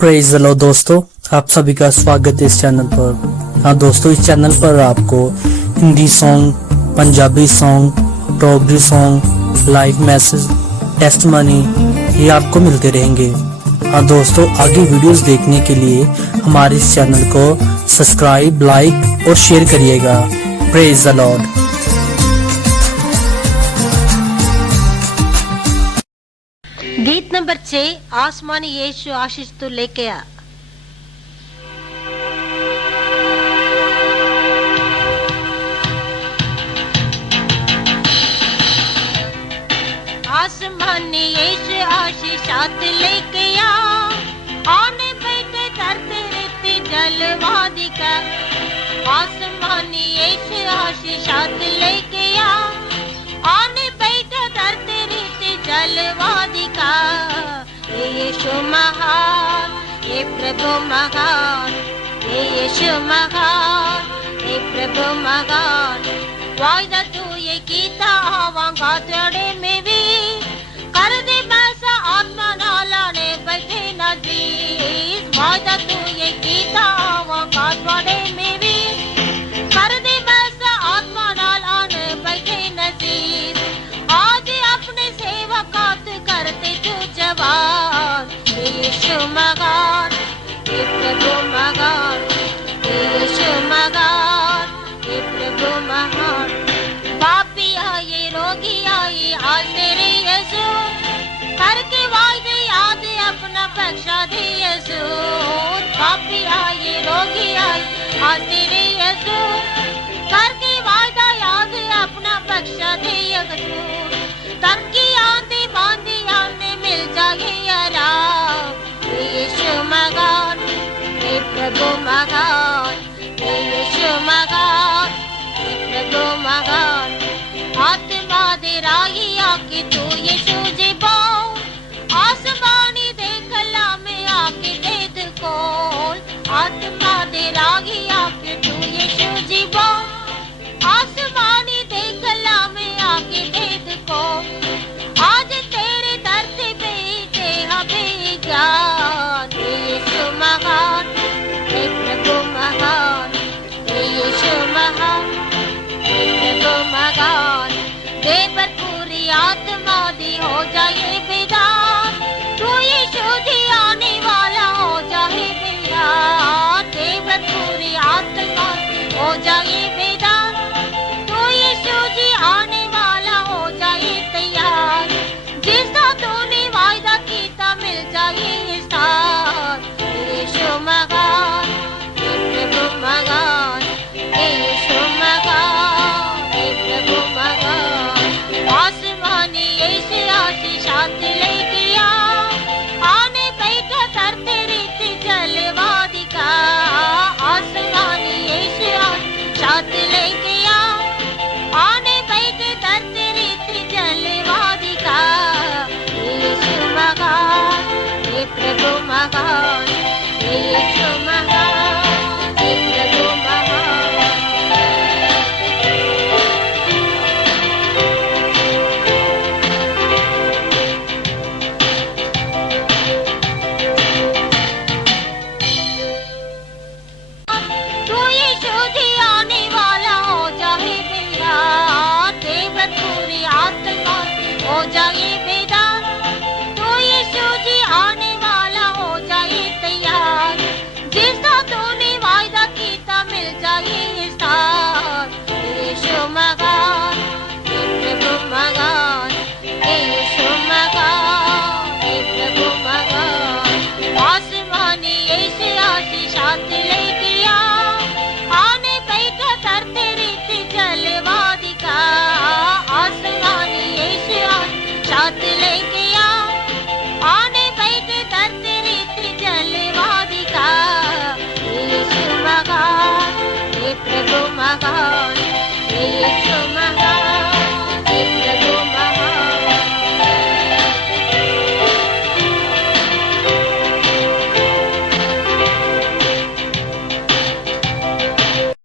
Praise the Lord दोस्तों, आप सभी का स्वागत है इस चैनल पर। हाँ दोस्तों, इस चैनल पर आपको Hindi song, Punjabi song, Dogri song, live message, testimony ये आपको मिलते रहेंगे। हाँ दोस्तों, आगे वीडियोस देखने के लिए हमारे इस चैनल को सब्सक्राइब, लाइक और शेयर करिएगा। Praise the Lord. गीत नंबर 6, आसमानी यीशु आशीष तू लेके आ। आसमानी यीशु आशीषात लेके आ, आने बैठे धरती रीति जलवा दिखा। आसमानी यीशु आशीषात लेके आ, आने बैठे धरती रीति जलवा दिखा। ये यीशु महान, ये प्रभु महान, ये यीशु महान, ये प्रभु महान। वायदा तू ये कीता आवांगा तेरे में भी, कर दे मैसा आत्मा नालाने बैठे ना जीस। वायदा तू ये कीता आवांगा तेरे में भी, कर दे मैसा आत्मा नालाने बैठे ना जीस। आज अपने सेवा कात करते तू जवान। ये यीशु महान, ये प्रभु महान, ये यीशु महान, ये प्रभु महान। पापी आए, रोगी आए, आज तेरे यीशु, करके वायदे याद अपना बख्शा दे यीशु। पापी आए, रोगी आए, आज तेरे यीशु, करके वायदा याद अपना बख्शा दे यीशु। तन की आंधी बांधी आने मिल जाए आराम। ये यीशु महान, ये प्रभु महान, ये यीशु महान, ये प्रभु महान। आत्मा दे राही आके तू यीशु जी बाओ, आसमानी देख ला में आके दे खोल। आत्मा दे राही आके तू यीशु जी बाओ, आसमानी देख ला में आके दे खोल। आज तेरे धरती पे देहा बेजान। ये यीशु महान, ये प्रभु महान, ये यीशु महान, ये प्रभु महान। दे भरपूरी आत्मा दी हो जाए बेदान, तू यीशु जी आने वाला हो जाए बेदान। दे भरपूरी आत्मा दी हो जाए बेदान, तू यीशु जी आने वाला हो जाए तैयार। जिसका तूने वायदा कीता मिल जाए स्थान। यीशु महान, ये प्रभु महान, ये यीशु महान, ये प्रभु महान। आसमानी यीशु आशीषात लेके आ, आने बैठा धरती रीति जलवा दिखा। आसमानी यीशु आशीषात लेके आ, आने बैठे धरती रीति जलवा दिखा। ये यीशु महान, ये प्रभु महान, ये यीशु